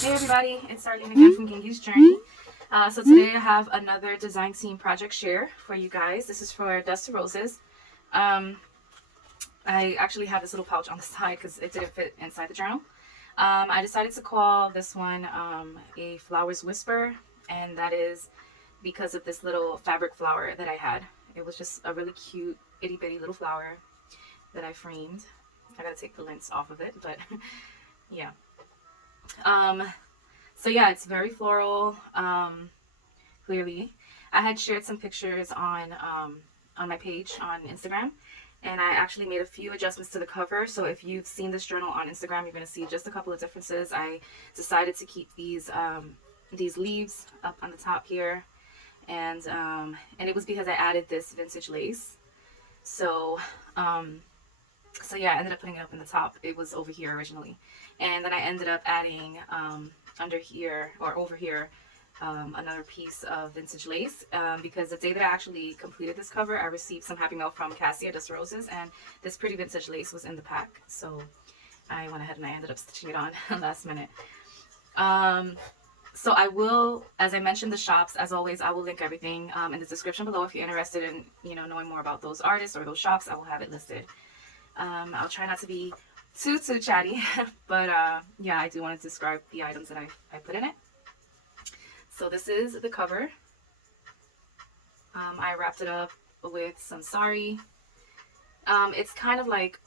Hey everybody, it's Arlene again from Gengi's Journey. So today I have another design team project share for you guys. This is for Dust to Roses. Um, I actually have this little pouch on the side because it didn't fit inside the journal. I decided to call this one a Flowers Whisper, and that is because of this little fabric flower that I had. It was just a really cute itty bitty little flower that I framed. I gotta take the lens off of it, but yeah. Um, So yeah, it's very floral. Clearly, I had shared some pictures on my page on Instagram, and I actually made a few adjustments to the cover. So if you've seen this journal on Instagram, you're gonna see just a couple of differences. I decided to keep these leaves up on the top here, and it was because I added this vintage lace. So um, so yeah, I ended up putting it up in the top. It was over here originally, and then I ended up adding under here or over here another piece of vintage lace because the day that I actually completed this cover, I received some happy mail from Cassie at Dust Roses, and this pretty vintage lace was in the pack. So I went ahead and I ended up stitching it on last minute. Um, so I will, as I mentioned, the shops, as always, I will link everything in the description below if you're interested in, knowing more about those artists or those shops. I will have it listed. I'll try not to be too chatty, but yeah, I do want to describe the items that I put in it. So this is the cover. I wrapped it up with some sari. It's kind of like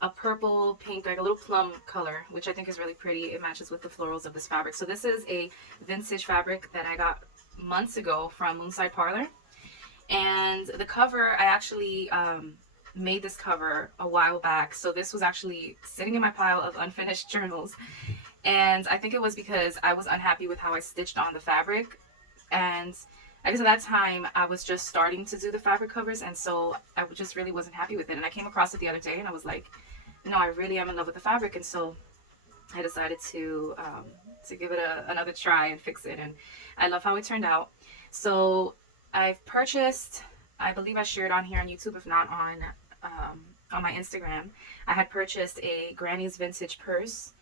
a purple pink, like a little plum color, which I think is really pretty. It matches with the florals of this fabric. So this is a vintage fabric that I got months ago from Moonside Parlor. And the cover, I actually made this cover a while back. So this was actually sitting in my pile of unfinished journals. And I think it was because I was unhappy with how I stitched on the fabric. And I guess at that time I was just starting to do the fabric covers, and so I just really wasn't happy with it. And I came across it the other day and I was like, no, I really am in love with the fabric. And so I decided to give it another try and fix it. And I love how it turned out. So I've purchased, I believe I shared on here on YouTube, if not on my Instagram, I had purchased a Granny's Vintage purse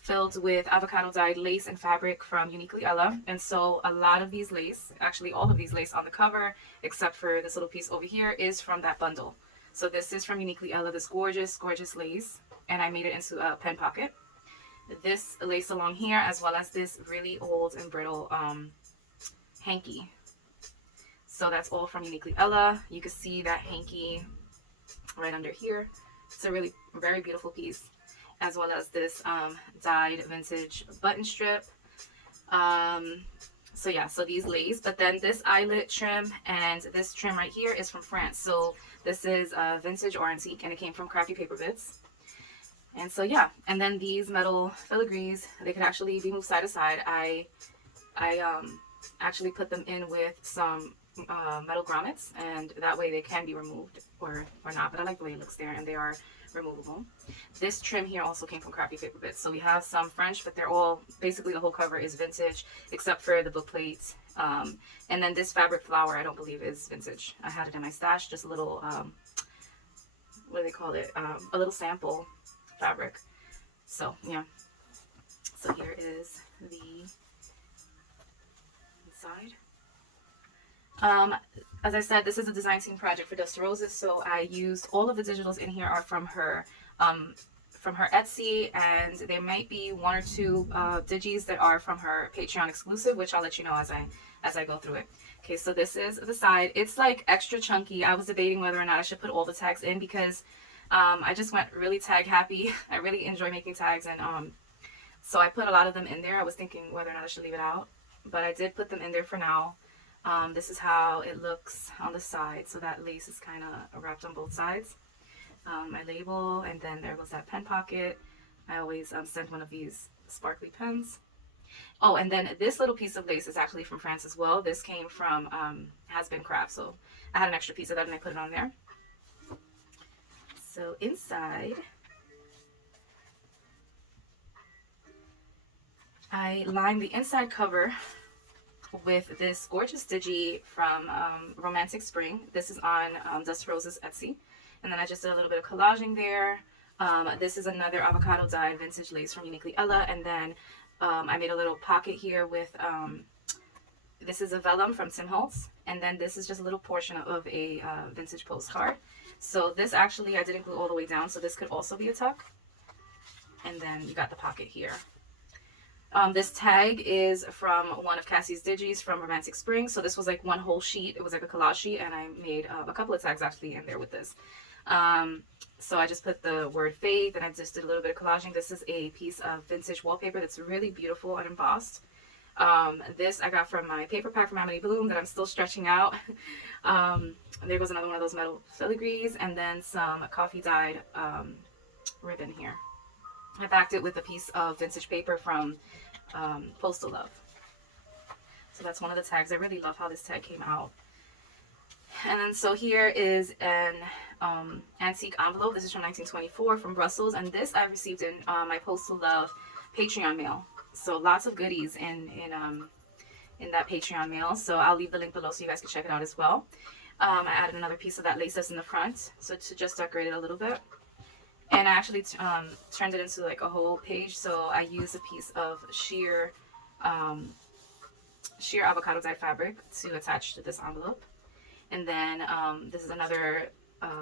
filled with avocado dyed lace and fabric from Uniquely Ella. And so a lot of these lace, actually all of these lace on the cover, except for this little piece over here, is from that bundle. So this is from Uniquely Ella, this gorgeous, gorgeous lace, and I made it into a pen pocket. This lace along here, as well as this really old and brittle hanky. So that's all from Uniquely Ella. You can see that hanky right under here. It's a really very beautiful piece, as well as this dyed vintage button strip. So yeah, so these lace, but then this eyelet trim and this trim right here is from France. So this is vintage or antique, and it came from Crafty Paper Bits. And so yeah, and then these metal filigrees, they can actually be moved side to side. I actually put them in with some metal grommets, and that way they can be removed or not, but I like the way it looks there, and they are removable. This trim here also came from Crafty Paper Bits. So we have some French, but they're all, basically the whole cover is vintage except for the book plates. And then this fabric flower, I don't believe is vintage. I had it in my stash, just a little, what do they call it? A little sample fabric. So yeah, so here is the inside. As I said, this is a design team project for Dust Roses, so I used all of the digitals in here are from her Etsy, and there might be one or two digis that are from her Patreon exclusive, which I'll let you know as I go through it. Okay, so this is the side. It's like extra chunky. I was debating whether or not I should put all the tags in because I just went really tag happy. I really enjoy making tags, and so I put a lot of them in there. I was thinking whether or not I should leave it out, but I did put them in there for now. This is how it looks on the side. So that lace is kind of wrapped on both sides. My label, and then there goes that pen pocket. I always send one of these sparkly pens. Oh, and then this little piece of lace is actually from France as well. This came from Has Been Craft. So I had an extra piece of that and I put it on there. So inside, I lined the inside cover with this gorgeous digi from Romantic Spring. This is on Dust Roses Etsy. And then I just did a little bit of collaging there. This is another avocado dyed vintage lace from Uniquely Ella. And then I made a little pocket here with, this is a vellum from Tim Holtz. And then this is just a little portion of a vintage postcard. So this actually, I didn't glue all the way down, so this could also be a tuck. And then you got the pocket here. This tag is from one of Cassie's digis from Romantic Spring. So this was like one whole sheet. It was like a collage sheet, and I made a couple of tags actually in there with this. So I just put the word faith, and I just did a little bit of collaging. This is a piece of vintage wallpaper that's really beautiful and embossed. This I got from my paper pack from Handmade Bloom that I'm still stretching out. There goes another one of those metal filigrees, and then some coffee dyed ribbon here. I backed it with a piece of vintage paper from Postal Love. So that's one of the tags. I really love how this tag came out. And then so here is an antique envelope. This is from 1924 from Brussels, and this I received in my Postal Love Patreon mail. So lots of goodies in that Patreon mail. So I'll leave the link below so you guys can check it out as well. I added another piece of that lace that's in the front, so to just decorate it a little bit. And I actually turned it into like a whole page. So I used a piece of sheer avocado dyed fabric to attach to this envelope. And then this is another,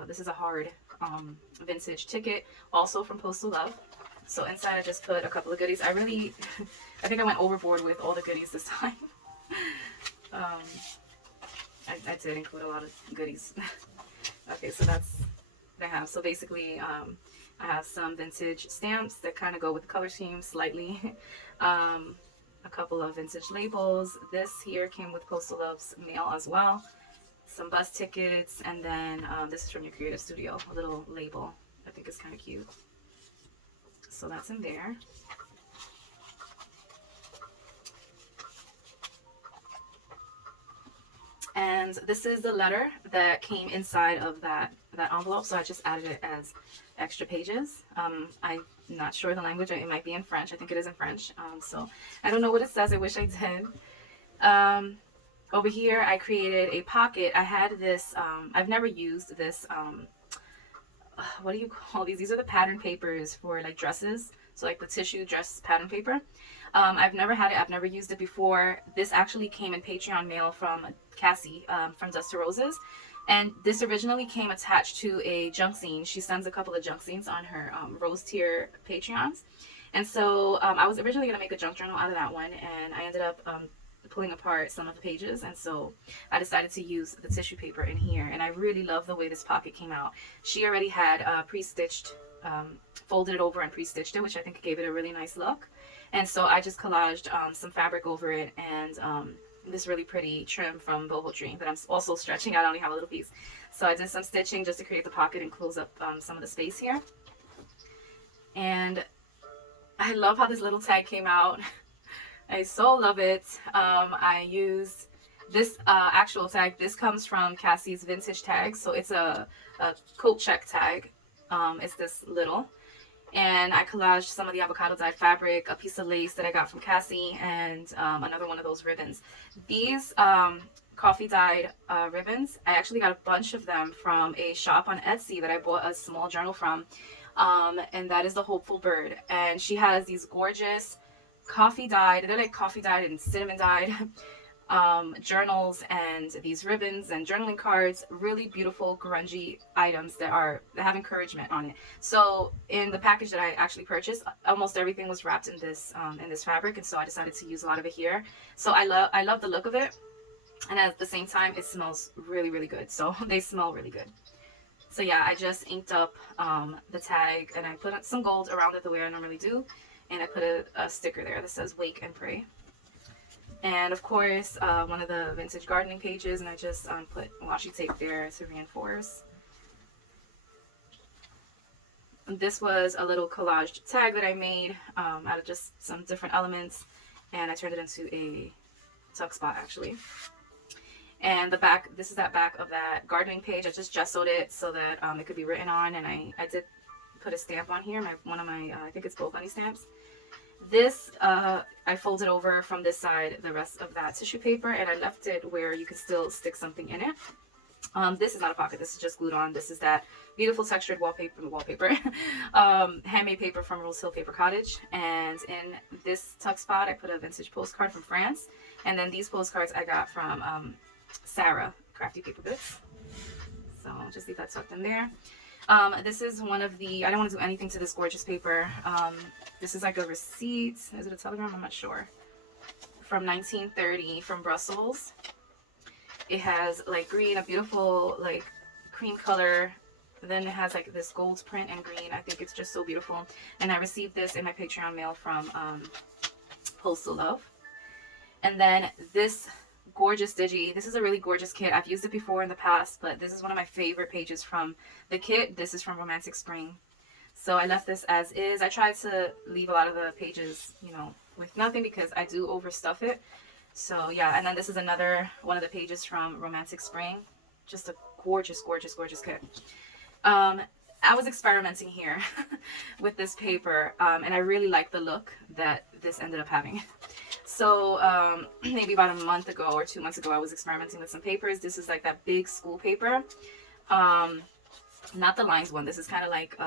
this is a hard vintage ticket, also from Postal Love. So inside I just put a couple of goodies. I think I went overboard with all the goodies this time. I did include a lot of goodies. Okay, so that's what I have. So basically, I have some vintage stamps that kind of go with the color scheme slightly. A couple of vintage labels. This here came with Postal Love's mail as well. Some bus tickets, and then this is from your creative studio, a little label. I think it's kind of cute. So that's in there. And this is the letter that came inside of that envelope, so I just added it as extra pages. I'm not sure the language. It might be in French. I think it is in French. So I don't know what it says. I wish I did. Over here, I created a pocket. I had this, I've never used this, what do you call these? These are the pattern papers for like dresses. So like the tissue dress pattern paper. I've never had it. I've never used it before. This actually came in Patreon mail from Cassie from Dust to Roses. And this originally came attached to a junk zine. She sends a couple of junk zines on her Rose Tier Patreons. And so I was originally going to make a junk journal out of that one. And I ended up pulling apart some of the pages, and so I decided to use the tissue paper in here. And I really love the way this pocket came out. She already had pre-stitched, folded it over and pre-stitched it, which I think gave it a really nice look. And so I just collaged some fabric over it, and this really pretty trim from Boho Tree that I'm also stretching out. I only have a little piece, so I did some stitching just to create the pocket and close up some of the space here. And I love how this little tag came out. I so love it. I used this actual tag. This comes from Cassie's vintage tag. So it's a coat check tag. It's this little. And I collaged some of the avocado dyed fabric, a piece of lace that I got from Cassie, and another one of those ribbons. These coffee dyed ribbons, I actually got a bunch of them from a shop on Etsy that I bought a small journal from. And that is the Hopeful Bird. And she has these gorgeous coffee dyed, they're like coffee dyed and cinnamon dyed journals, and these ribbons and journaling cards, really beautiful grungy items that have encouragement on it. So in the package that I actually purchased, almost everything was wrapped in this fabric, and so I decided to use a lot of it here. So I love the look of it, and at the same time it smells really, really good. So they smell really good. So yeah, I just inked up the tag, and I put some gold around it the way I normally do. And I put a sticker there that says Wake and Pray. And of course, one of the vintage gardening pages, and I just put washi tape there to reinforce. And this was a little collaged tag that I made out of just some different elements, and I turned it into a tuck spot actually. And the back, this is that back of that gardening page. I just gessoed it so that it could be written on, and I did put a stamp on here, one of my I think it's Bow Bunny stamps. This I folded over from this side the rest of that tissue paper, and I left it where you could still stick something in it. This is not a pocket. This is just glued on. This is that beautiful textured wallpaper, handmade paper from Rose Hill Paper Cottage. And in this tuck spot, I put a vintage postcard from France. And then these postcards I got from Sarah, Crafty Paper Bits. So I'll just leave that tucked in there. This is one of the, I don't want to do anything to this gorgeous paper. This is like a receipt. Is it a telegram? I'm not sure. From 1930 from Brussels. It has like green, a beautiful like cream color. Then it has like this gold print and green. I think it's just so beautiful. And I received this in my Patreon mail from Postal Love. And then this gorgeous digi. This is a really gorgeous kit. I've used it before in the past, but this is one of my favorite pages from the kit. This is from Romantic Spring. So I left this as is. I tried to leave a lot of the pages, you know, with nothing because I do overstuff it. So yeah, and then this is another one of the pages from Romantic Spring. Just a gorgeous, gorgeous, gorgeous kit. I was experimenting here with this paper, and I really like the look that this ended up having. So maybe about a month ago or 2 months ago, I was experimenting with some papers. This is like that big school paper. Not the lines one. This is kind of like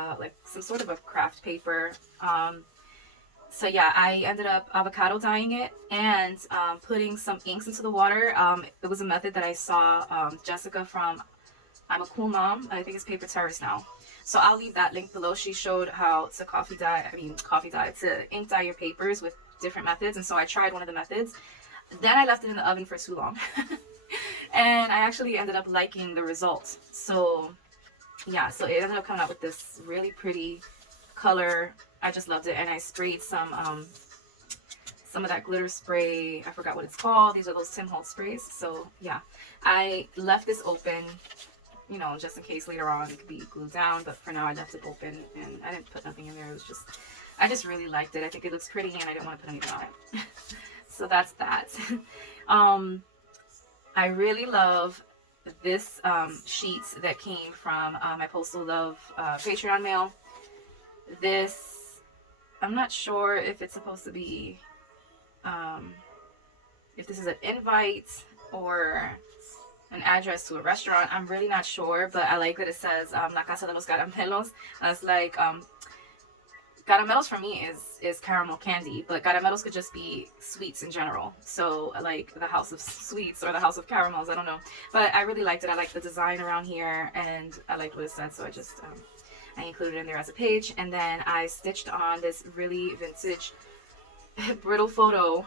some sort of a craft paper. So yeah, I ended up avocado dyeing it and putting some inks into the water. It was a method that I saw Jessica from I'm a Cool Mom. I think it's Paper Terrace now. So I'll leave that link below. She showed how to to ink dye your papers with different methods. And so I tried one of the methods. Then I left it in the oven for too long. And I actually ended up liking the result. So yeah, so it ended up coming out with this really pretty color. I just loved it. And I sprayed some of that glitter spray. I forgot what it's called. These are those Tim Holtz sprays. So yeah, I left this open, you know, just in case later on it could be glued down. But for now, I left it open and I didn't put nothing in there. It was just, I just really liked it. I think it looks pretty and I didn't want to put anything on it. So that's that. I really love this sheet that came from my Postal Love Patreon mail. This, I'm not sure if it's supposed to be, if this is an invite or an address to a restaurant. I'm really not sure, but I like that it says La Casa de los Caramelos. That's like, caramelos for me is caramel candy, but caramelos could just be sweets in general. So like the house of sweets or the house of caramels, I don't know. But I really liked it. I like the design around here and I liked what it said, so I just I included it in there as a page. And then I stitched on this really vintage brittle photo.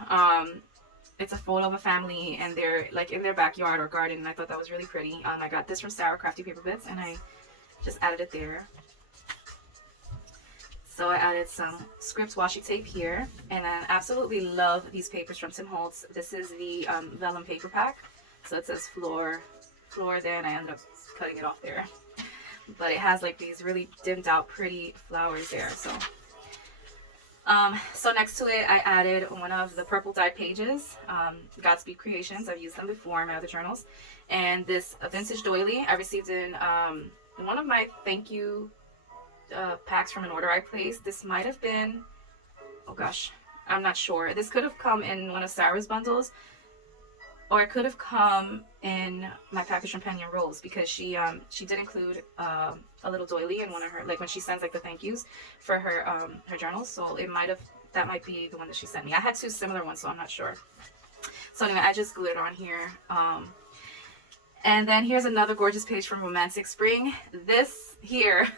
It's a photo of a family and they're like in their backyard or garden, and I thought that was really pretty. I got this from Sarah, Crafty Paper Bits, and I just added it there. So I added some script washi tape here, and I absolutely love these papers from Tim Holtz. This is the vellum paper pack. So it says floor there, and I ended up cutting it off there. But it has like these really dimmed out pretty flowers there. So next to it, I added one of the purple dyed pages, Godspeed Creations. I've used them before in my other journals. And this vintage doily I received in one of my thank you packs from an order I placed. This might have been, oh gosh, I'm not sure. This could have come in one of Sarah's bundles, or it could have come in my package from Penny and Rose, because she did include a little doily in one of her, like when she sends like the thank yous for her her journals. So that might be the one that she sent me. I had two similar ones, so I'm not sure. So anyway, I just glued it on here. And then here's another gorgeous page from Romantic Spring. This here.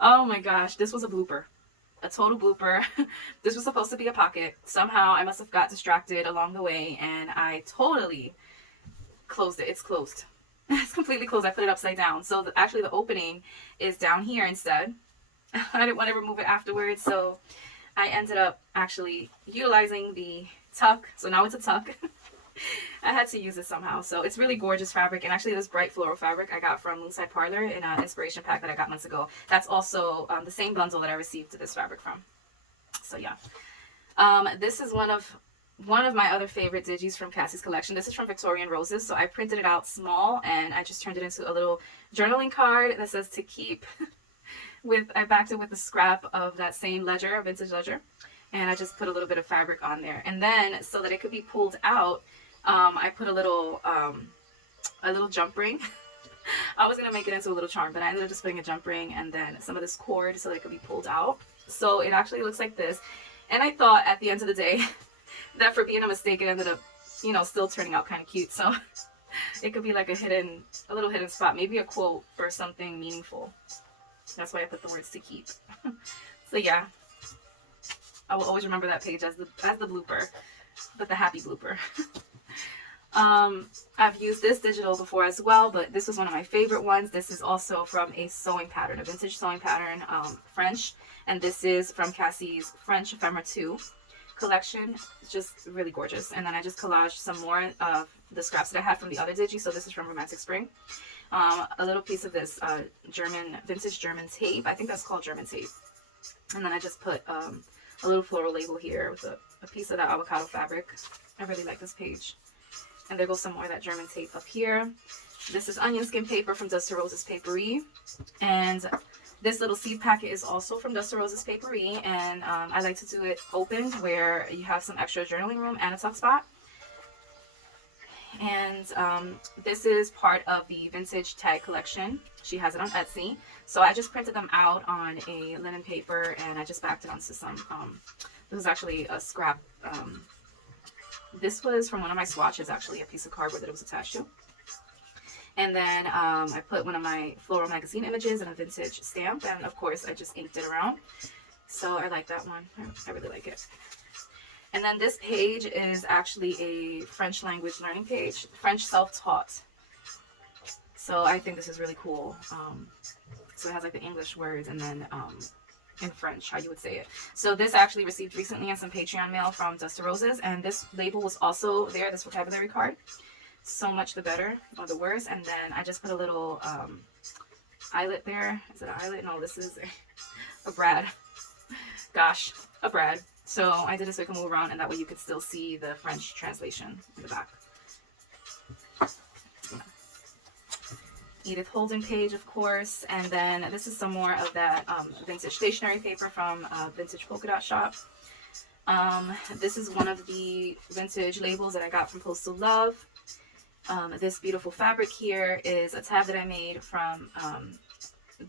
Oh my gosh, this was a blooper. A total blooper. This was supposed to be a pocket. Somehow I must have got distracted along the way and I totally closed it. It's closed. It's completely closed. I put it upside down. So actually the opening is down here instead. I didn't want to remove it afterwards, so I ended up actually utilizing the tuck. So now it's a tuck. I had to use it somehow. So it's really gorgeous fabric, and actually this bright floral fabric I got from Moonside Parlor in an inspiration pack that I got months ago. That's also the same bundle that I received this fabric from. So yeah, this is one of my other favorite digis from Cassie's collection. This is from Victorian Roses. So I printed it out small and I just turned it into a little journaling card that says to keep. I backed it with a scrap of that same ledger, a vintage ledger, and I just put a little bit of fabric on there. And then so that it could be pulled out, I put a little a little jump ring. I was going to make it into a little charm, but I ended up just putting a jump ring and then some of this cord so that it could be pulled out. So it actually looks like this. And I thought at the end of the day that for being a mistake, it ended up, you know, still turning out kind of cute. So it could be like a little hidden spot, maybe a quote or something meaningful. That's why I put the words to keep. So yeah, I will always remember that page as the blooper, but the happy blooper. I've used this digital before as well, but this was one of my favorite ones. This is also from a sewing pattern, a vintage sewing pattern, French, and this is from Cassie's French Ephemera 2 collection. It's just really gorgeous. And then I just collaged some more of the scraps that I had from the other digi. So this is from Romantic Spring. A little piece of this vintage German tape. I think that's called German tape. And then I just put a little floral label here with a piece of that avocado fabric. I really like this page. And there goes some more of that German tape up here. This is onion skin paper from Dust to Roses Paperie. And this little seed packet is also from Dust to Roses Paperie. And I like to do it open where you have some extra journaling room and a tuck spot. And this is part of the vintage tag collection. She has it on Etsy. So I just printed them out on a linen paper and I just backed it onto some, this was actually a scrap, this was from one of my swatches, actually, a piece of cardboard that it was attached to. And then I put one of my Floral magazine images and a vintage stamp. And of course, I just inked it around. So I like that one. I really like it. And then this page is actually a French language learning page, French self-taught. So I think this is really cool. So it has like the English words and then in French, how you would say it. So this actually received recently in some Patreon mail from Dust to Roses, and this label was also there, this vocabulary card. So much the better, or the worse. And then I just put a little eyelet there. Is it an eyelet? No, this is a brad. Gosh, a brad. So I did it so it can move around, and that way you could still see the French translation in the back. Edith Holden page, of course, and then this is some more of that vintage stationery paper from Vintage Polka Dot Shop. This is one of the vintage labels that I got from Postal Love. This beautiful fabric here is a tab that I made from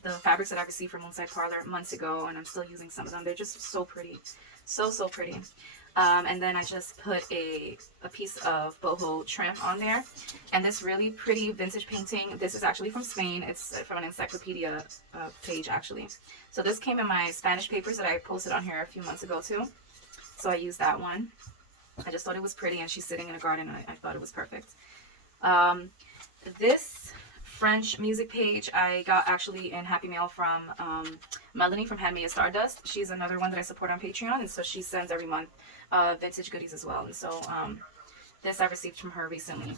the fabrics that I received from Moonside Parlor months ago, and I'm still using some of them. They're just so pretty, so pretty. And then I just put a piece of boho trim on there. And this really pretty vintage painting, this is actually from Spain. It's from an encyclopedia page, actually. So this came in my Spanish papers that I posted on here a few months ago, too. So I used that one. I just thought it was pretty, and she's sitting in a garden, and I thought it was perfect. This French music page I got actually in Happy Mail from Melanie from Handmade Stardust. She's another one that I support on Patreon, and so she sends every month vintage goodies as well. And so this I received from her recently.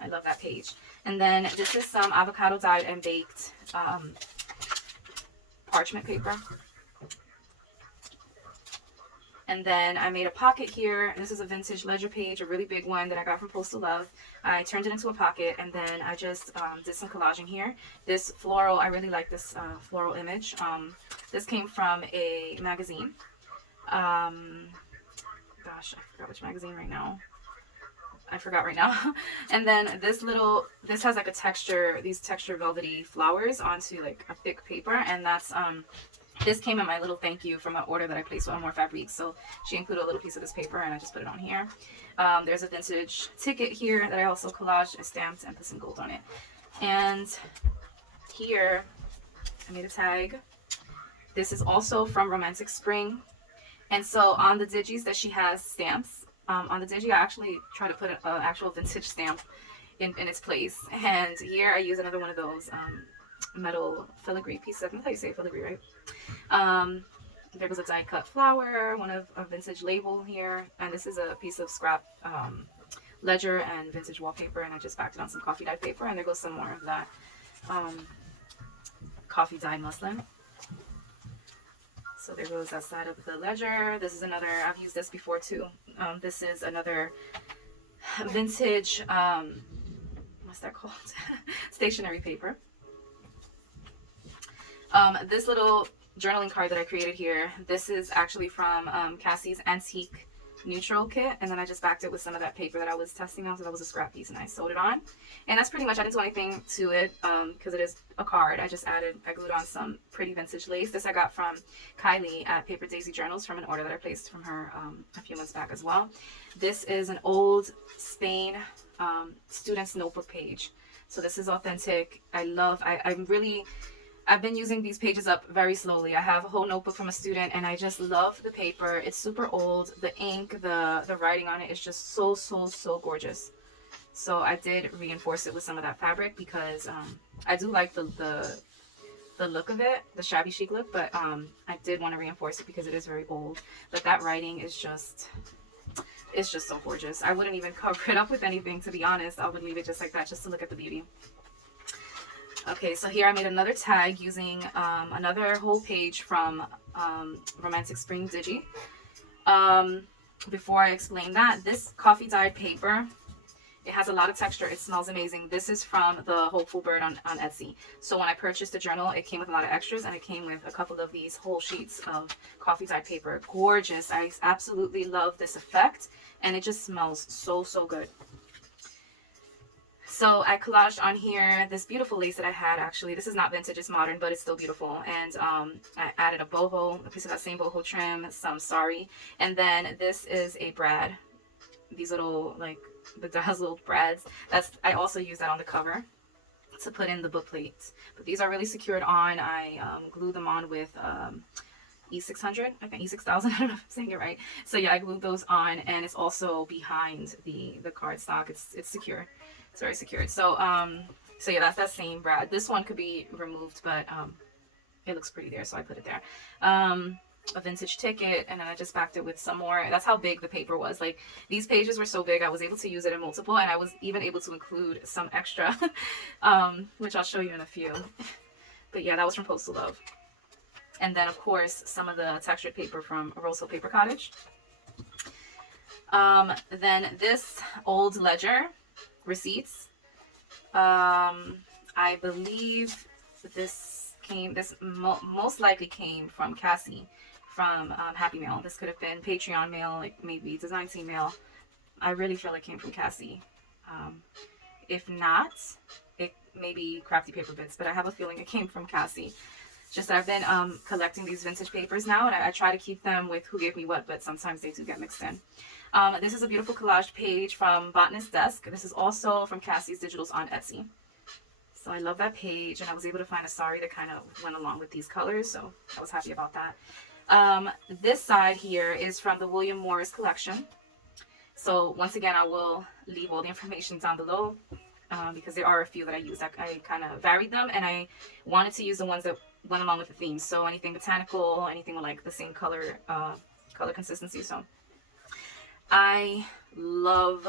I love that page. And then this is some avocado dyed and baked parchment paper. And then I made a pocket here. This is a vintage ledger page, a really big one that I got from Postal Love. I turned it into a pocket, and then I just did some collaging here. This floral, I really like this floral image. This came from a magazine. Gosh, I forgot which magazine right now. And then this has like a texture, these texture velvety flowers onto like a thick paper, and that's this came in my little thank you from an order that I placed with More Fabrics. So she included a little piece of this paper, and I just put it on here. There's a vintage ticket here that I also collaged, I stamped, and put some gold on it. And here I made a tag. This is also from Romantic Spring. And so on the digis that she has stamps, on the digi I actually try to put an actual vintage stamp in its place. And here I use another one of those metal filigree pieces. That's how you say filigree, right? There was a die cut flower, one of a vintage label here, and this is a piece of scrap ledger and vintage wallpaper, and I just backed it on some coffee dyed paper, and there goes some more of that coffee dyed muslin. So there goes that side of the ledger. This is another, I've used this before too. This is another vintage, what's that called? Stationery paper. This little journaling card that I created here, this is actually from Cassie's Antique neutral kit, and then I just backed it with some of that paper that I was testing out. So that was a scrap piece, and I sewed it on. And that's pretty much, I didn't do anything to it because it is a card. I glued on some pretty vintage lace. This I got from Kylie at Paper Daisy Journals from an order that I placed from her a few months back as well. This is an old Spain student's notebook page. So this is authentic. I've been using these pages up very slowly. I have a whole notebook from a student, and I just love the paper. It's super old. The ink, the writing on it is just so, so, so gorgeous. So I did reinforce it with some of that fabric because I do like the look of it, the shabby chic look, but I did want to reinforce it because it is very old. But that writing is just, it's just so gorgeous. I wouldn't even cover it up with anything, to be honest. I would leave it just like that, just to look at the beauty. Okay, so here I made another tag using another whole page from Romantic Spring Digi. Before I explain that, this coffee dyed paper, it has a lot of texture. It smells amazing. This is from the Hopeful Bird on Etsy. So when I purchased the journal, it came with a lot of extras, and it came with a couple of these whole sheets of coffee dyed paper. Gorgeous. I absolutely love this effect, and it just smells so, so good. So I collaged on here this beautiful lace that I had. Actually, this is not vintage, it's modern, but it's still beautiful. And I added a boho, a piece of that same boho trim, some sari, and then this is a brad. These little like bedazzled brads. I also use that on the cover to put in the book plates. But these are really secured on. I glued them on with E600, I think E6000. I don't know if I'm saying it right. So yeah, I glued those on, and it's also behind the cardstock. It's secure. It's very secured. So so yeah, that's that same brad. This one could be removed, but it looks pretty there, so I put it there. A vintage ticket, and then I just backed it with some more. That's how big the paper was. Like, these pages were so big, I was able to use it in multiple, and I was even able to include some extra, which I'll show you in a few. But yeah, that was from Postal Love. And then, of course, some of the textured paper from Rose Hill Paper Cottage. Then this old ledger receipts. I believe this most likely came from Cassie from Happy Mail. This could have been Patreon mail, like maybe design team mail. I really feel it came from Cassie. If not, it may be Crafty Paper Bits, but I have a feeling it came from Cassie. Just that I've been collecting these vintage papers now, and I try to keep them with who gave me what, but sometimes they do get mixed in. This is a beautiful collage page from Botanist Desk. This is also from Cassie's Digitals on Etsy. So I love that page, and I was able to find a sari that kind of went along with these colors, so I was happy about that. This side here is from the William Morris collection. So once again, I will leave all the information down below because there are a few that I used. I kind of varied them, and I wanted to use the ones that went along with the theme. So anything botanical, anything with like the same color consistency. So I love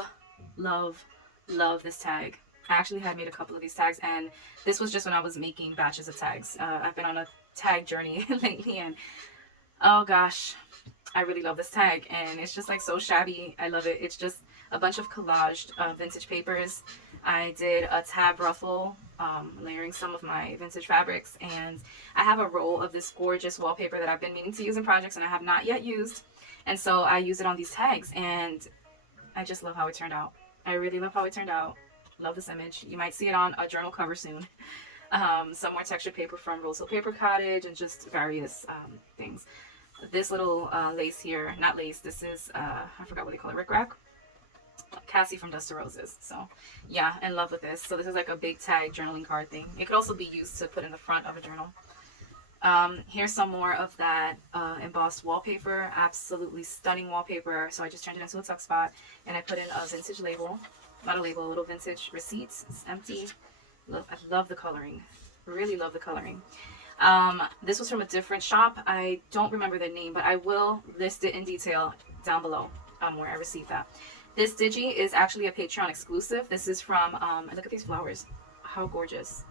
this tag. I actually had made a couple of these tags, and this was just when I was making batches of tags. I've been on a tag journey lately, and oh gosh, I really love this tag, and it's just like so shabby. I love it. It's just a bunch of collaged vintage papers. I did a tab ruffle, layering some of my vintage fabrics, and I have a roll of this gorgeous wallpaper that I've been meaning to use in projects and I have not yet used, and so I use it on these tags, and I just love how it turned out. I really love how it turned out. Love this image. You might see it on a journal cover soon. Some more textured paper from Rose Hill Paper Cottage, and just various things. This little lace here, not lace, this is, I forgot what they call it, rickrack. Cassie from Dust to Roses. So yeah, in love with this. So this is like a big tag journaling card thing. It could also be used to put in the front of a journal. Here's some more of that embossed wallpaper. Absolutely stunning wallpaper. So I just turned it into a tuck spot, and I put in a vintage label. Not a label, a little vintage receipts. It's empty. I love the coloring. Really love the coloring. This was from a different shop. I don't remember the name, but I will list it in detail down below where I received that. This digi is actually a Patreon exclusive. This is from, look at these flowers. How gorgeous.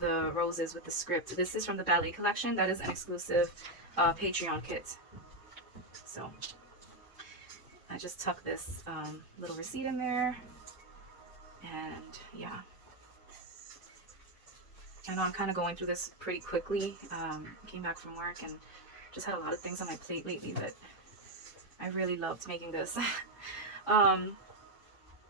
The roses with the script. This is from the Ballet collection. That is an exclusive Patreon kit. So I just tucked this little receipt in there, and yeah, I know I'm kind of going through this pretty quickly. Came back from work and just had a lot of things on my plate lately that I really loved making this. um,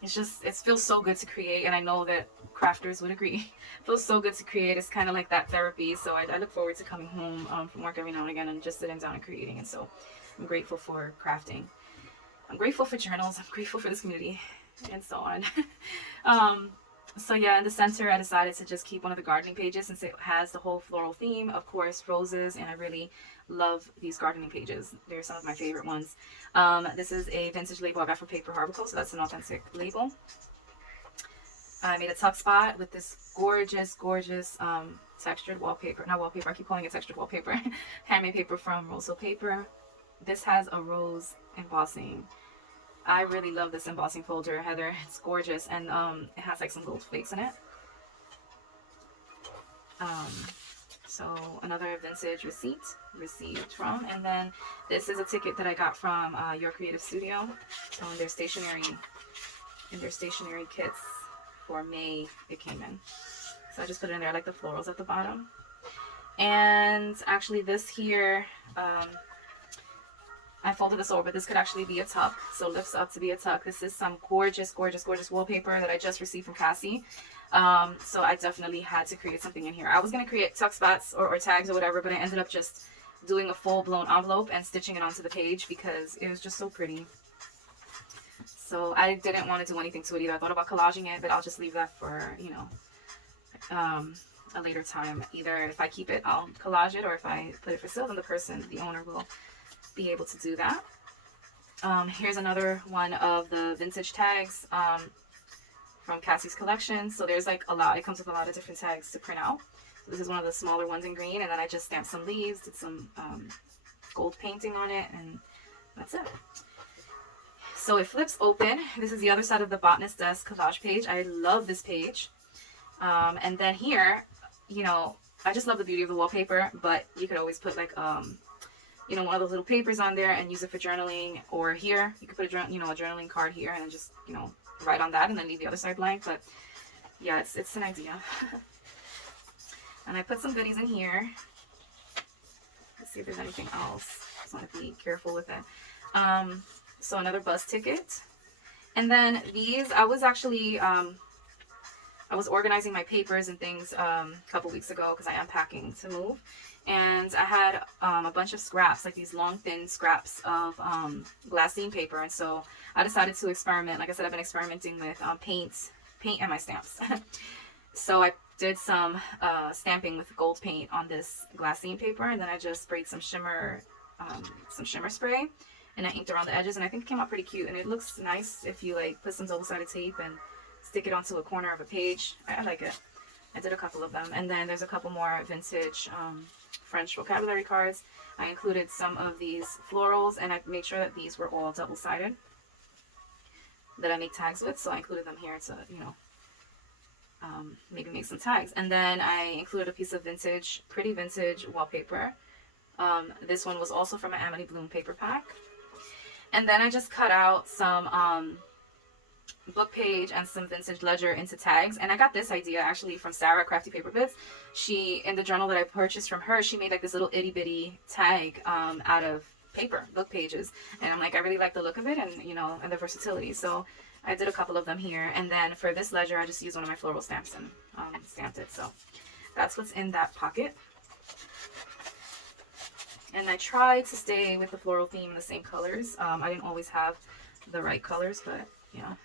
it feels so good to create, and I know that crafters would agree. It feels so good to create. It's kind of like that therapy. So I look forward to coming home from work every now and again and just sitting down and creating. And so I'm grateful for crafting. I'm grateful for journals. I'm grateful for this community, and so on. um, so yeah, in the center, I decided to just keep one of the gardening pages since it has the whole floral theme. Of course, roses, and I really love these gardening pages. They're some of my favorite ones. This is a vintage label I got from Paper Harbicle, so that's an authentic label. I made a tuck spot with this gorgeous, gorgeous textured wallpaper. Not wallpaper, I keep calling it textured wallpaper. Handmade paper from Rose Hill Paper. This has a rose embossing. I really love this embossing folder, Heather. It's gorgeous, and it has like some gold flakes in it. So another vintage receipt received from, and then this is a ticket that I got from Your Creative Studio. So in their stationery kits for May, it came in. So I just put it in there. I like the florals at the bottom. And actually this here, I folded this over. This could actually be a tuck, so lifts up to be a tuck. This is some gorgeous, gorgeous, gorgeous wallpaper that I just received from Cassie. So I definitely had to create something in here. I was going to create tuck spots or tags or whatever, but I ended up just doing a full-blown envelope and stitching it onto the page because it was just so pretty. So I didn't want to do anything to it either. I thought about collaging it, but I'll just leave that for, you know, a later time. Either if I keep it, I'll collage it, or if I put it for sale, then the owner will be able to do that. Here's another one of the vintage tags from Cassie's collection. So there's like a lot. It comes with a lot of different tags to print out. So this is one of the smaller ones in green, and then I just stamped some leaves, did some gold painting on it, and that's it. So it flips open. This is the other side of the Botanist Desk collage page. I love this page. And then here, you know, I just love the beauty of the wallpaper, but you could always put like you know, one of those little papers on there and use it for journaling. Or here, you could put a journaling card here and then just, you know, write on that and then leave the other side blank. But yeah, it's an idea. And I put some goodies in here. Let's see if there's anything else. Just want to be careful with it. So another bus ticket. And then these, I was actually, I was organizing my papers and things a couple weeks ago because I am packing to move. And I had a bunch of scraps, like these long, thin scraps of glassine paper. And so I decided to experiment. Like I said, I've been experimenting with paint and my stamps. So I did some stamping with gold paint on this glassine paper. And then I just sprayed some shimmer spray. And I inked around the edges. And I think it came out pretty cute. And it looks nice if you like put some double-sided tape and stick it onto a corner of a page. I like it. I did a couple of them. And then there's a couple more vintage French vocabulary cards. I included some of these florals, and I made sure that these were all double-sided that I make tags with. So I included them here to, you know, maybe make some tags. And then I included a piece of pretty vintage wallpaper. This one was also from an Amity Bloom paper pack. And then I just cut out some book page and some vintage ledger into tags. And I got this idea actually from Sarah, Crafty Paper Bits. She, in the journal that I purchased from her, she made like this little itty bitty tag out of paper, book pages. And I'm like, I really like the look of it, and you know, and the versatility. So I did a couple of them here. And then for this ledger, I just used one of my floral stamps and stamped it. So that's what's in that pocket. And I tried to stay with the floral theme in the same colors. I didn't always have the right colors, but you know.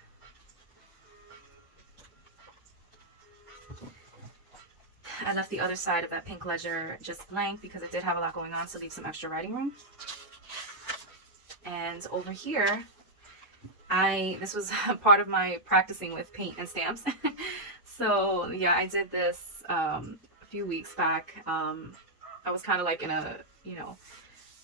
I left the other side of that pink ledger just blank because it did have a lot going on, so leave some extra writing room. And over here, this was part of my practicing with paint and stamps. So yeah, I did this a few weeks back. I was kind of like in a, you know,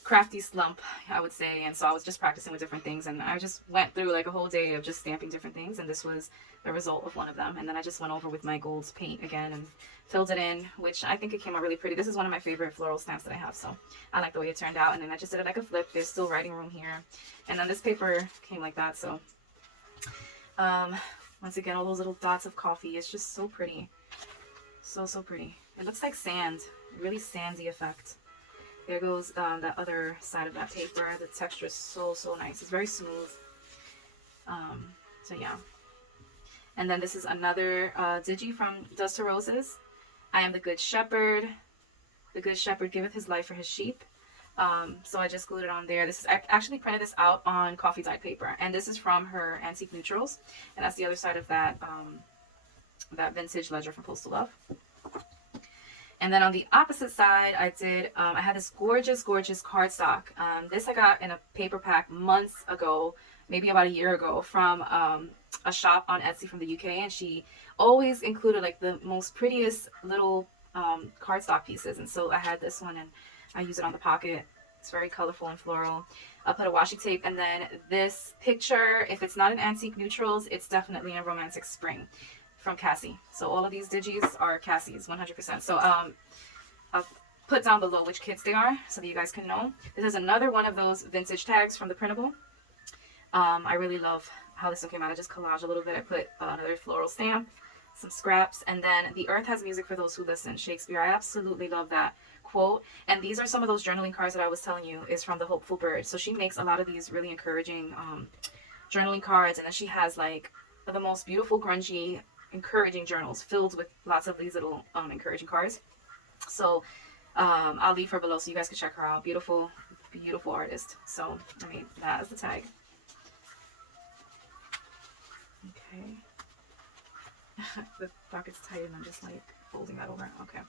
crafty slump, I would say, and so I was just practicing with different things, and I just went through like a whole day of just stamping different things, and this was the result of one of them. And then I just went over with my gold paint again and filled it in, which I think it came out really pretty. This is one of my favorite floral stamps that I have, so I like the way it turned out. And then I just did it like a flip. There's still writing room here, and then this paper came like that. So once again, all those little dots of coffee, it's just so pretty, so pretty. It looks like sand, really sandy effect. there goes that other side of that paper. The texture is so nice. It's very smooth. So yeah. And then this is another digi from Dust to Roses. I am the good shepherd. The good shepherd giveth his life for his sheep. So I just glued it on there. This is, I actually printed this out on coffee dyed paper, and this is from her Antique Neutrals, and that's the other side of that that vintage ledger from Postal Love. And then on the opposite side, I had this gorgeous cardstock. This I got in a paper pack months ago, maybe about a year ago, from a shop on Etsy from the UK, and she always included like the most prettiest little cardstock pieces. And so I had this one, and I use it on the pocket. It's very colorful and floral. I'll put a washi tape, and then this picture, if it's not an Antique Neutrals, it's definitely a Romantic Spring from Cassie. So all of these digis are Cassie's 100%. So I'll put down below which kits they are so that you guys can know. This is another one of those vintage tags from the printable. I really love how this one came out. I just collaged a little bit. I put another floral stamp, some scraps, and then "The earth has music for those who listen," Shakespeare. I absolutely love that quote. And these are some of those journaling cards that I was telling you is from the Hopeful Bird. So she makes a lot of these really encouraging journaling cards, and then she has like the most beautiful grungy encouraging journals filled with lots of these little encouraging cards. So I'll leave her below so you guys can check her out. Beautiful artist. So I made that as the tag. Okay. The pocket's tight and I'm just like folding that over. Okay.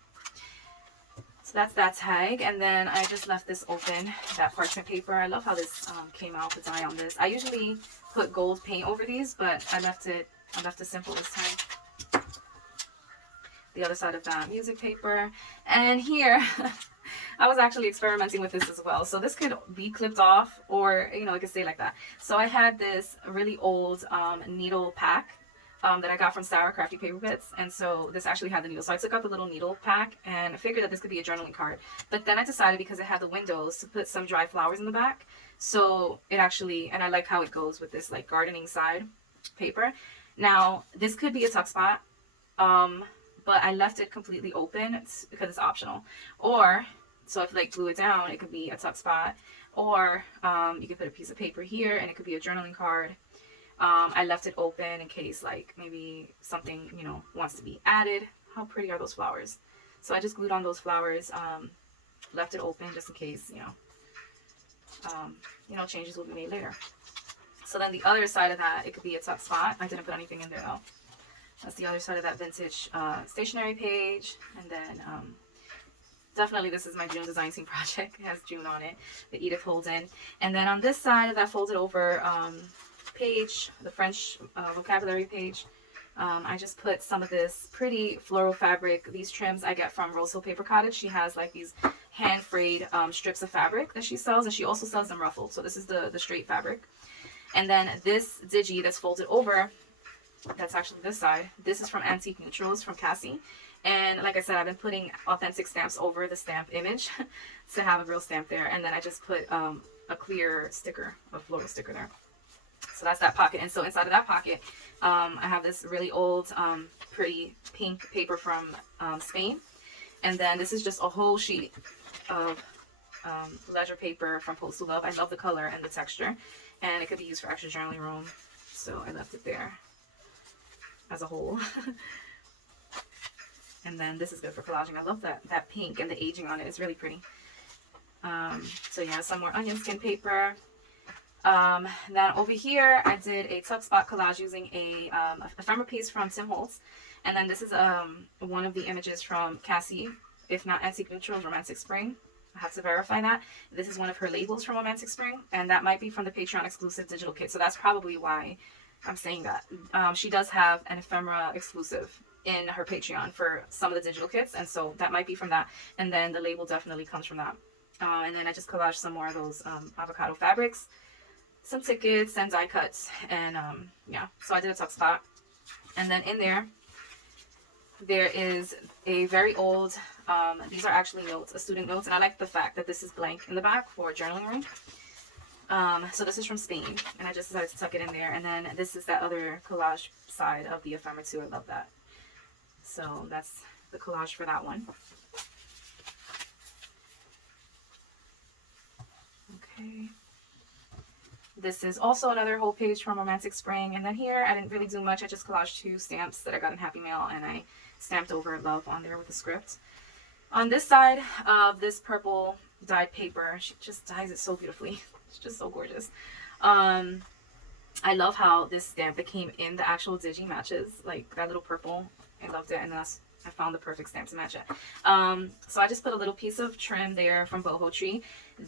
So that's that tag, and then I just left this open, that parchment paper. I love how this came out, the dye on this. I usually put gold paint over these, but I left it simple this time. The other side of that music paper. And here, I was actually experimenting with this as well. So this could be clipped off, or, you know, it could stay like that. So I had this really old needle pack that I got from Sour Crafty Paper Bits, and so this actually had the needle. So I took out the little needle pack and I figured that this could be a journaling card. But then I decided, because it had the windows, to put some dry flowers in the back. So it actually, and I like how it goes with this like gardening side paper. Now this could be a tuck spot, but I left it completely open because it's optional. Or, so if like glue it down, it could be a tuck spot. Or you could put a piece of paper here and it could be a journaling card. I left it open in case like maybe something, you know, wants to be added. How pretty are those flowers? So I just glued on those flowers, left it open just in case, changes will be made later. So then the other side of that, it could be a tuck spot. I didn't put anything in there though. That's the other side of that vintage stationery page. And then definitely this is my June design team project. It has June on it, the Edith Holden. And then on this side of that folded over page, the French vocabulary page, I just put some of this pretty floral fabric. These trims I get from Rose Hill Paper Cottage. She has like these hand frayed strips of fabric that she sells, and she also sells them ruffled. So this is the straight fabric. And then this digi that's folded over, that's actually this side. This is from Antique Neutrals from Cassie. And like I said, I've been putting authentic stamps over the stamp image to have a real stamp there. And then I just put a clear sticker, a floral sticker there. So that's that pocket. And so inside of that pocket, I have this really old, pretty pink paper from Spain. And then this is just a whole sheet of ledger paper from Postal Love. I love the color and the texture. And it could be used for extra journaling room. So I left it there as a whole. And then this is good for collaging. I love that pink and the aging on it. It's really pretty. So yeah, some more onion skin paper. Then over here, I did a tuck spot collage using a ephemera piece from Tim Holtz. And then this is one of the images from Cassie, if not Antique Neutrals, Romantic Spring. I have to verify that. This is one of her labels from Romantic Spring, and that might be from the Patreon exclusive digital kit. So that's probably why I'm saying that. She does have an ephemera exclusive in her Patreon for some of the digital kits, and so that might be from that. And then the label definitely comes from that. And then I just collaged some more of those avocado fabrics, some tickets and die cuts, and yeah, so I did a tuck spot. And then in there is a very old, these are actually notes, student notes, and I like the fact that this is blank in the back for journaling room. So this is from Spain, and I just decided to tuck it in there. And then this is that other collage side of the ephemera too. I love that. So that's the collage for that one. Okay. This is also another whole page from Romantic Spring. And then here, I didn't really do much. I just collaged 2 stamps that I got in Happy Mail, and I stamped over love on there with the script. On this side of this purple dyed paper, she just dyes it so beautifully. It's just so gorgeous. I love how this stamp that came in the actual digi matches, like that little purple. I loved it, and I found the perfect stamp to match it. So I just put a little piece of trim there from Boho Tree.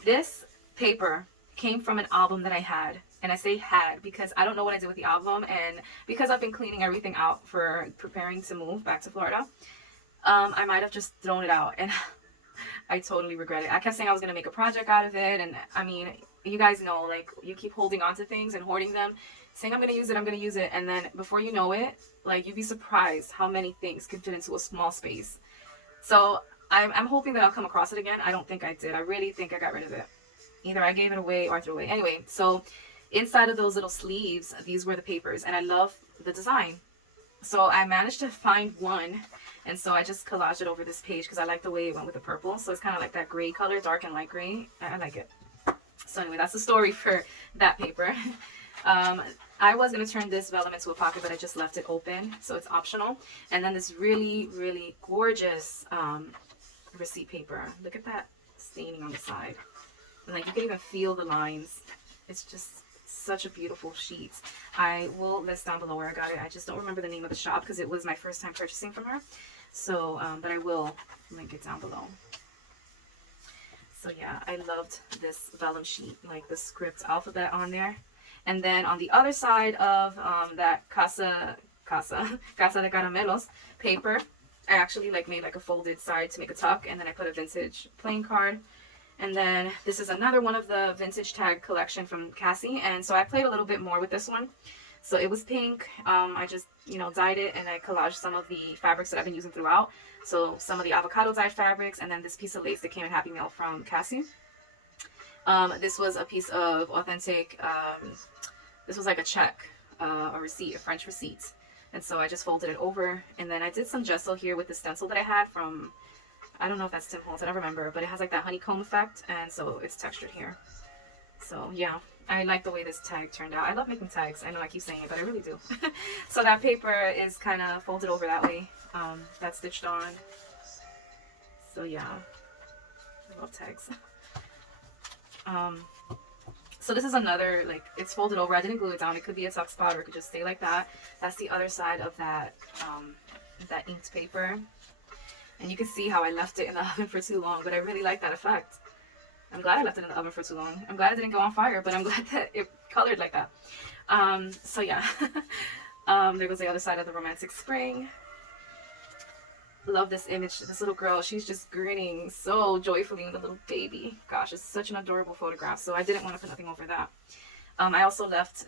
This paper came from an album that I had, and I say had because I don't know what I did with the album, and because I've been cleaning everything out for preparing to move back to Florida, I might have just thrown it out, and I totally regret it. I kept saying I was going to make a project out of it, and I mean, you guys know, like, you keep holding on to things and hoarding them, saying I'm going to use it, and then before you know it, like, you'd be surprised how many things can fit into a small space. So I'm hoping that I'll come across it again. I don't think I did. I really think I got rid of it. Either I gave it away or I threw it away. Anyway, so inside of those little sleeves, these were the papers, and I love the design. So I managed to find one, and so I just collaged it over this page because I like the way it went with the purple. So it's kind of like that gray color, dark and light gray. I like it. So anyway, that's the story for that paper. I was going to turn this vellum into a pocket, but I just left it open, so it's optional. And then this really, really gorgeous receipt paper. Look at that staining on the side. And like, you can even feel the lines. It's just such a beautiful sheet. I will list down below where I got it. I just don't remember the name of the shop because it was my first time purchasing from her. So, but I will link it down below. So yeah, I loved this vellum sheet, like the script alphabet on there. And then on the other side of that Casa de Caramelos paper, I actually like made like a folded side to make a tuck, and then I put a vintage playing card. And then this is another one of the vintage tag collection from Cassie, and so I played a little bit more with this one. So it was pink. I just, you know, dyed it, and I collaged some of the fabrics that I've been using throughout. So some of the avocado dyed fabrics, and then this piece of lace that came in Happy Mail from Cassie. This was a piece of authentic, this was like a check, a receipt, a French receipt. And so I just folded it over, and then I did some gesso here with the stencil that I had from, I don't know if that's Tim Holtz, I don't remember, but it has like that honeycomb effect, and so it's textured here. So yeah, I like the way this tag turned out. I love making tags. I know I keep saying it, but I really do. So that paper is kind of folded over that way. That's stitched on. So yeah, I love tags. So this is another, like, it's folded over. I didn't glue it down. It could be a tuck spot, or it could just stay like that. That's the other side of that, that inked paper. And you can see how I left it in the oven for too long, but I really like that effect. I'm glad I left it in the oven for too long. I'm glad it didn't go on fire, but I'm glad that it colored like that. So yeah, there goes the other side of the Romantic Spring. Love this image. This little girl, she's just grinning so joyfully with a little baby. Gosh, it's such an adorable photograph. So I didn't want to put nothing over that. I also left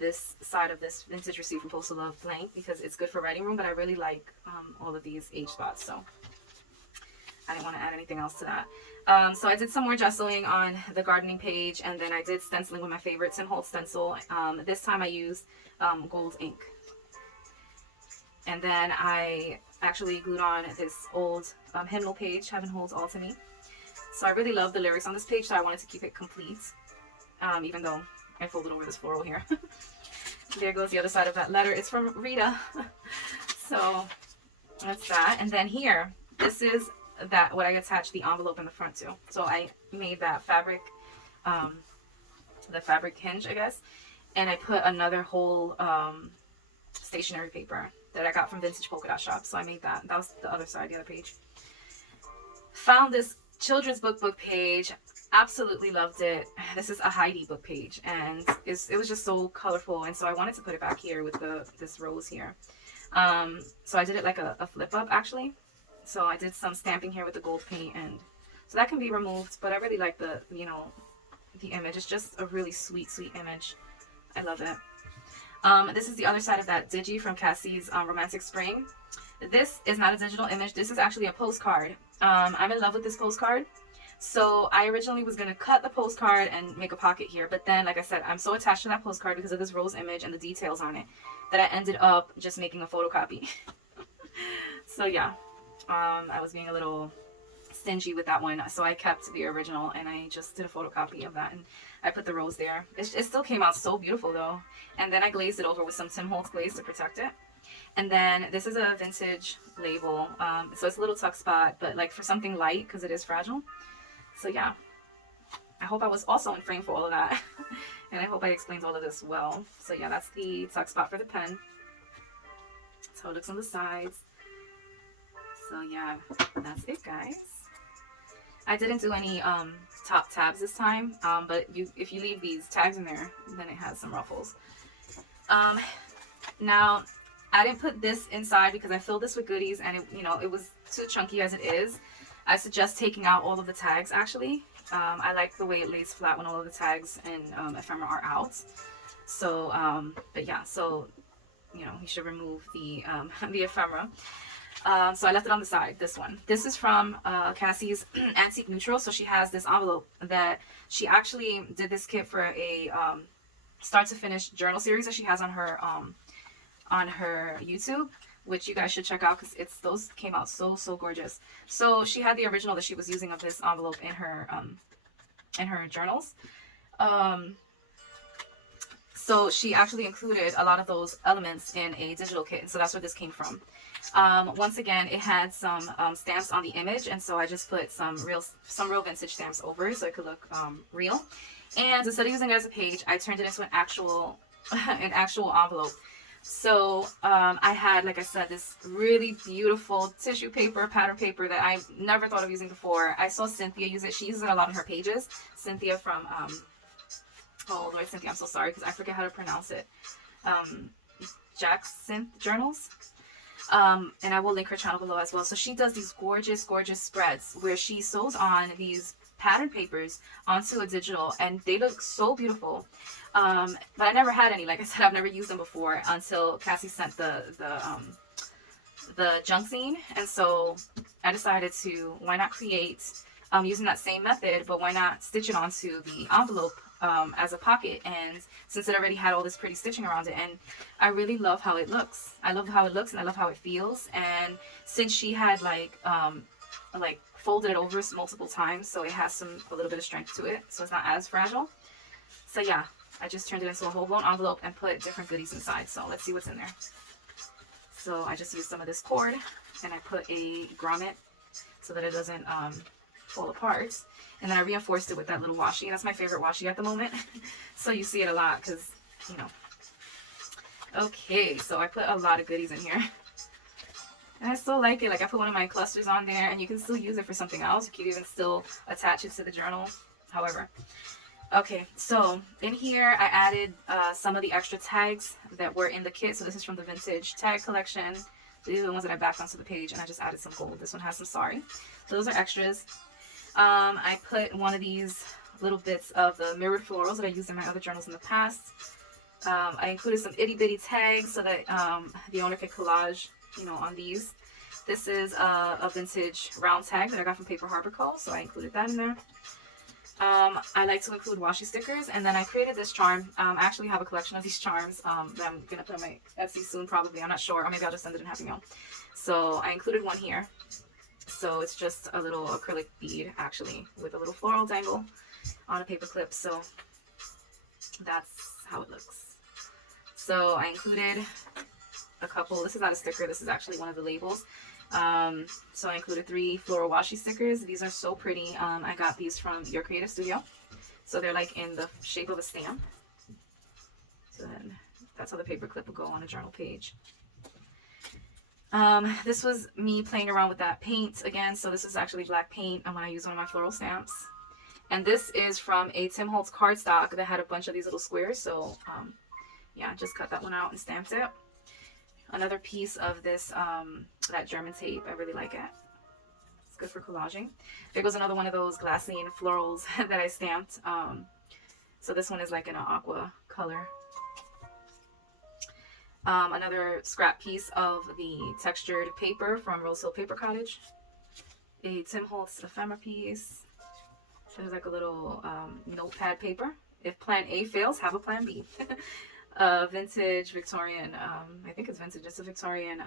this side of this vintage receipt from Postal Love blank because it's good for writing room, but I really like all of these H spots, so I didn't want to add anything else to that. So I did some more gessoing on the gardening page, and then I did stenciling with my favorite Tim Holtz stencil. This time I used gold ink. And then I actually glued on this old hymnal page, Heaven Holds All to Me. So I really love the lyrics on this page, so I wanted to keep it complete, even though I folded over this floral here. There goes the other side of that letter. It's from Rita. So that's that. And then here, this is that what I attached the envelope in the front to. So I made that fabric, the fabric hinge, I guess, and I put another whole stationery paper that I got from Vintage Polka Dot Shop. So I made that. That was the other side, the other page. Found this children's book page. Absolutely loved it. This is a Heidi book page, and it was just so colorful, and so I wanted to put it back here with this rose here. So I did it like a flip up actually. So I did some stamping here with the gold paint, and so that can be removed, but I really like the, you know, the image. It's just a really sweet image. I love it. This is the other side of that digi from Cassie's Romantic Spring. This is not a digital image. This is actually a postcard. I'm in love with this postcard. So I originally was going to cut the postcard and make a pocket here, but then, like I said, I'm so attached to that postcard because of this rose image and the details on it that I ended up just making a photocopy. So yeah, I was being a little stingy with that one, so I kept the original and I just did a photocopy of that and I put the rose there. It still came out so beautiful though. And then I glazed it over with some Tim Holtz glaze to protect it. And then this is a vintage label, so it's a little tuck spot, but like for something light because it is fragile. So yeah, I hope I was also in frame for all of that. And I hope I explained all of this well. So yeah, that's the tuck spot for the pen. That's how it looks on the sides. So yeah, that's it, guys. I didn't do any top tabs this time, but if you leave these tags in there, then it has some ruffles. Now, I didn't put this inside because I filled this with goodies and it was too chunky as it is. I suggest taking out all of the tags actually. I like the way it lays flat when all of the tags and ephemera are out. So, but yeah, so you should remove the the ephemera. So I left it on the side, this one. This is from Cassie's Antique Neutral. So she has this envelope that she actually did this kit for a start to finish journal series that she has on her YouTube, which you guys should check out because those came out so gorgeous. So she had the original that she was using of this envelope in her journals. So she actually included a lot of those elements in a digital kit, and so that's where this came from. Once again, it had some stamps on the image, and so I just put some real vintage stamps over it so it could look real. And instead of using it as a page, I turned it into an actual envelope. So I had, like I said, this really beautiful tissue paper, pattern paper that I never thought of using before. I saw Cynthia use it. She uses it a lot on her pages. Cynthia from oh Lord, Cynthia, I'm so sorry because I forget how to pronounce it. Jack's Synth Journals. And I will link her channel below as well. So she does these gorgeous spreads where she sews on these pattern papers onto a digital, and they look so beautiful. But I never had any. Like I said, I've never used them before until Cassie sent the junk zine, and so I decided to why not create using that same method, but why not stitch it onto the envelope as a pocket, and since it already had all this pretty stitching around it, and I really love how it looks. I love how it looks and I love how it feels. And since she had like folded it over multiple times, so it has a little bit of strength to it, so it's not as fragile. So yeah, I just turned it into a whole blown envelope and put different goodies inside. So let's see what's in there. So I just used some of this cord and I put a grommet so that it doesn't fall apart. And then I reinforced it with that little washi. That's my favorite washi at the moment. So you see it a lot because, Okay, so I put a lot of goodies in here. And I still like it. Like I put one of my clusters on there and you can still use it for something else. You can even still attach it to the journal. However. Okay, so in here I added some of the extra tags that were in the kit. So this is from the vintage tag collection. These are the ones that I backed onto the page, and I just added some gold. This one has some sorry. So those are extras. I put one of these little bits of the mirrored florals that I used in my other journals in the past. I included some itty bitty tags so that the owner could collage, on these. This is a vintage round tag that I got from Paper Harbor Co. So I included that in there. I like to include washi stickers, and then I created this charm. I actually have a collection of these charms that I'm going to put on my Etsy soon probably. I'm not sure, or maybe I'll just send it in Happy Meal. So I included one here. So it's just a little acrylic bead actually with a little floral dangle on a paper clip. So that's how it looks. So I included a couple. This is not a sticker. This is actually one of the labels. So I included 3 floral washi stickers. These are so pretty. I got these from Your Creative Studio. So they're like in the shape of a stamp. So then that's how the paper clip will go on a journal page. This was me playing around with that paint again. So this is actually black paint when I use one of my floral stamps. And this is from a Tim Holtz cardstock that had a bunch of these little squares. So yeah, just cut that one out and stamped it. Another piece of this, that German tape. I really like it. It's good for collaging. There goes another one of those glassine florals that I stamped. So this one is like in an aqua color. Another scrap piece of the textured paper from Rose Hill Paper Cottage. A Tim Holtz ephemera piece. There's like a little notepad paper. If plan A fails, have a plan B. Vintage Victorian, I think it's vintage, it's a Victorian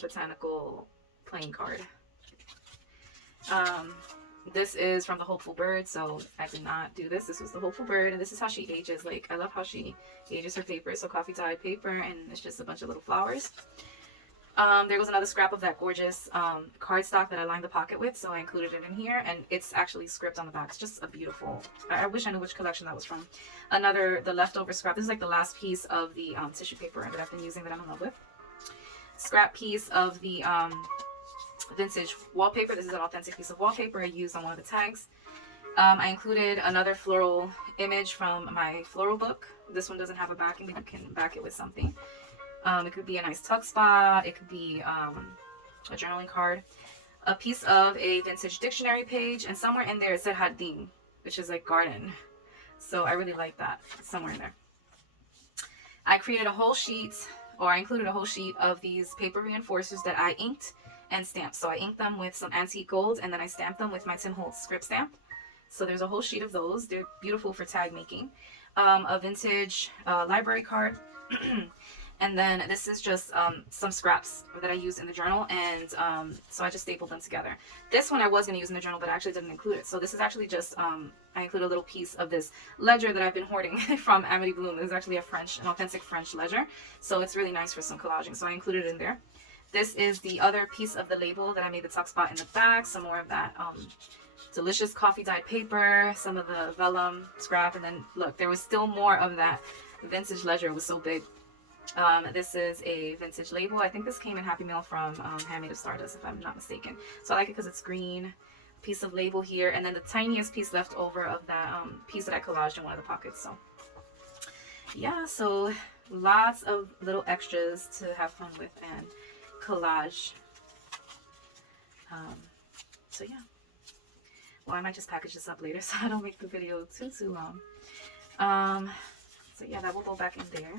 botanical playing card. This is from the Hopeful Bird, so I did not do this. This was the Hopeful Bird, and this is how she ages. Like, I love how she ages her paper. So coffee dyed paper, and it's just a bunch of little flowers. There was another scrap of that gorgeous cardstock that I lined the pocket with, so I included it in here, and it's actually script on the back. It's just a beautiful, I wish I knew which collection that was from. The leftover scrap. This is like the last piece of the tissue paper that I've been using that I'm in love with. Scrap piece of the vintage wallpaper. This is an authentic piece of wallpaper I used on one of the tags. I included another floral image from my floral book. This one doesn't have a backing, but you can back it with something. It could be a nice tuck spot. It could be a journaling card. A piece of a vintage dictionary page, and somewhere in there it said Hadin, which is like garden. So I really like that. It's somewhere in there. I created a whole sheet, or I included a whole sheet of these paper reinforcers that I inked and stamped. So I inked them with some antique gold, and then I stamped them with my Tim Holtz script stamp. So there's a whole sheet of those. They're beautiful for tag making. A vintage library card. And then this is just some scraps that I used in the journal, and so I just stapled them together. This one I was going to use in the journal, but I actually didn't include it. So this is actually just, I include a little piece of this ledger that I've been hoarding from Amity Bloom. It's actually an authentic French ledger, so it's really nice for some collaging. So I included it in there. This is the other piece of the label that I made the tuck spot in the back. Some more of that delicious coffee dyed paper, some of the vellum scrap, and then look, there was still more of that vintage ledger. It was so big. This is a vintage label. I think this came in Happy Mail from Handmade of Stardust, if I'm not mistaken. So I like it because it's green. Piece of label here, and then the tiniest piece left over of that piece that I collaged in one of the pockets. So yeah, so lots of little extras to have fun with and collage. So yeah. Well, I might just package this up later so I don't make the video too long. So yeah, that will go back in there.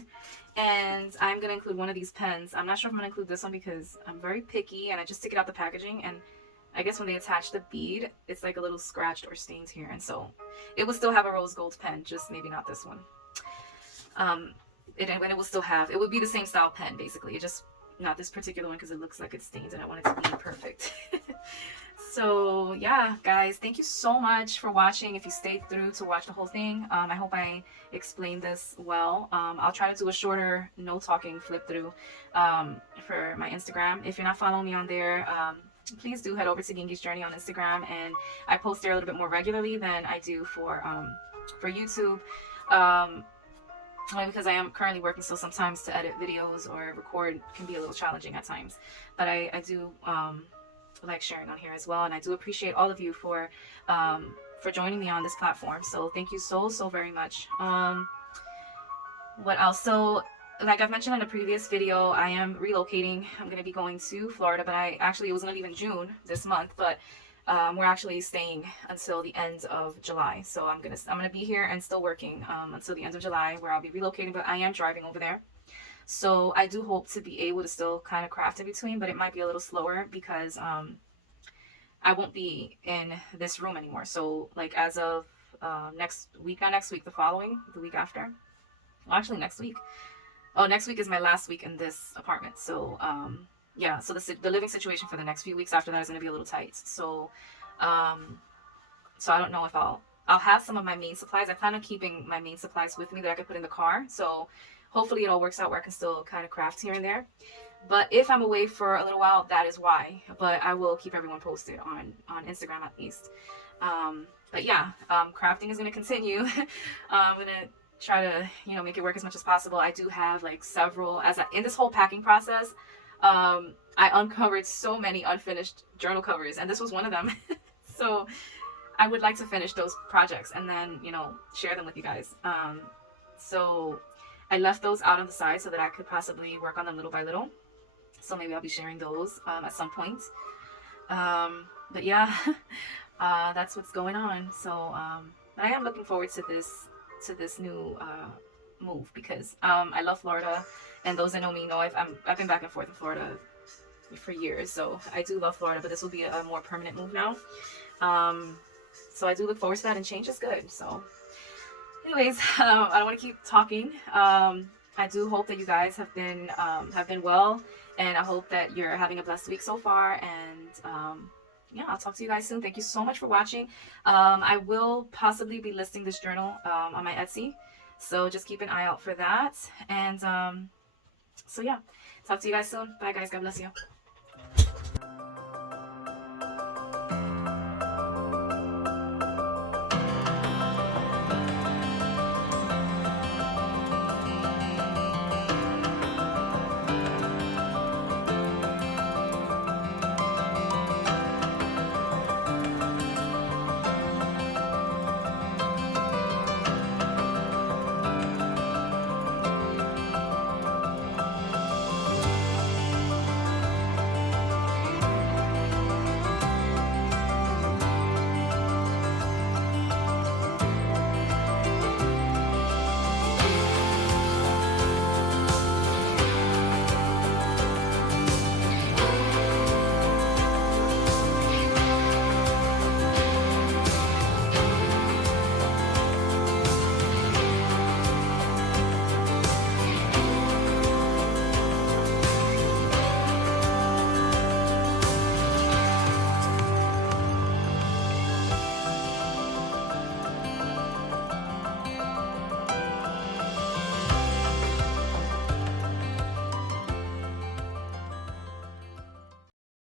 And I'm going to include one of these pens. I'm not sure if I'm going to include this one because I'm very picky and I just took it out the packaging, and I guess when they attach the bead, it's like a little scratched or stained here. And so it will still have a rose gold pen, just maybe not this one. It will still have, it would be the same style pen basically. It just, not this particular one because it looks like it's stained and I want it to be perfect. So yeah, guys, thank you so much for watching. If you stayed through to watch the whole thing, I hope I explained this well. I'll try to do a shorter no talking flip through for my Instagram. If you're not following me on there, please do head over to Gingy's Journey on Instagram, and I post there a little bit more regularly than I do for YouTube. Only because I am currently working, so sometimes to edit videos or record can be a little challenging at times. But I do like sharing on here as well, and I do appreciate all of you for joining me on this platform. So thank you so very much. What else? So like I've mentioned in a previous video, I am relocating. I'm going to be going to Florida, but it was going to leave in June this month, but we're actually staying until the end of July. So I'm gonna be here and still working until the end of July, where I'll be relocating, but I am driving over there. So I do hope to be able to still kind of craft in between, but it might be a little slower because I won't be in this room anymore. So like as of next week, the week after. Well, actually next week. Oh, next week is my last week in this apartment. So yeah, so the living situation for the next few weeks after that is going to be a little tight. So so I don't know if I'll have some of my main supplies. I plan on keeping my main supplies with me that I could put in the car. So hopefully it all works out where I can still kind of craft here and there. But if I'm away for a little while, that is why. But I will keep everyone posted on Instagram at least. But yeah, crafting is going to continue. I'm going to try to, make it work as much as possible. I do have like several, in this whole packing process, I uncovered so many unfinished journal covers, and this was one of them. So I would like to finish those projects and then, share them with you guys. So I left those out on the side so that I could possibly work on them little by little. So maybe I'll be sharing those at some point. But yeah, that's what's going on. So but I am looking forward to this new move because I love Florida, and those that know me know I've been back and forth in Florida for years. So I do love Florida, but this will be a more permanent move now. So I do look forward to that, and change is good. So anyways, I don't want to keep talking. I do hope that you guys have been well, and I hope that you're having a blessed week so far. And yeah, I'll talk to you guys soon. Thank you so much for watching. I will possibly be listing this journal on my Etsy, so just keep an eye out for that. And so yeah, talk to you guys soon. Bye guys. God bless you.